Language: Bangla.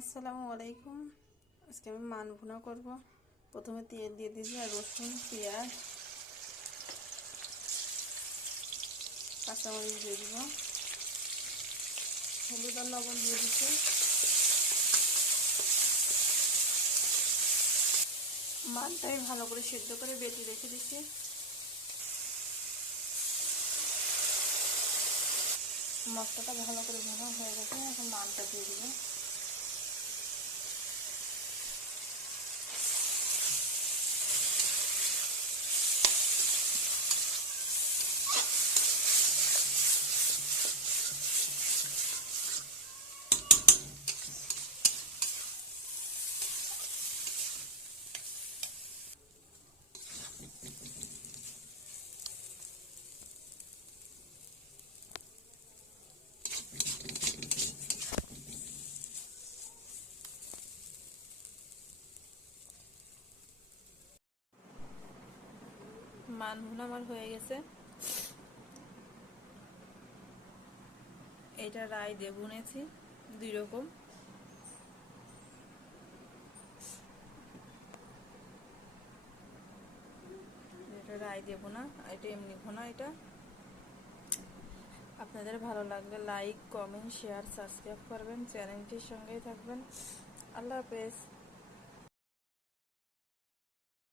আসসালামু আলাইকুম। আজকে আমি মান ভুনা করব। প্রথমে তেল দিয়ে দিয়েছি আর রসুন, পেঁয়াজ, কাঁচামরিচ দিয়ে দিব, হলুদ আর লবণ দিয়ে দিচ্ছি। মানটা আমি ভালো করে সেদ্ধ করে বেটে রেখে দিচ্ছি। মশলাটা ভালো করে ভুনা হয়ে গেছে, এখন মানটা দিয়ে দিব। মান ভুনা আমার হয়ে গেছে। এটা রাই দিয়ে বুনেছি দুই রকম। এটা রাই দিয়ে বোনা, এটা এমনি ভুনা। এটা আপনাদের ভালো লাগলে লাইক, কমেন্ট, শেয়ার, সাবস্ক্রাইব করবেন, চ্যানেলটির সঙ্গেই থাকবেন। আল্লাহ হাফেজ।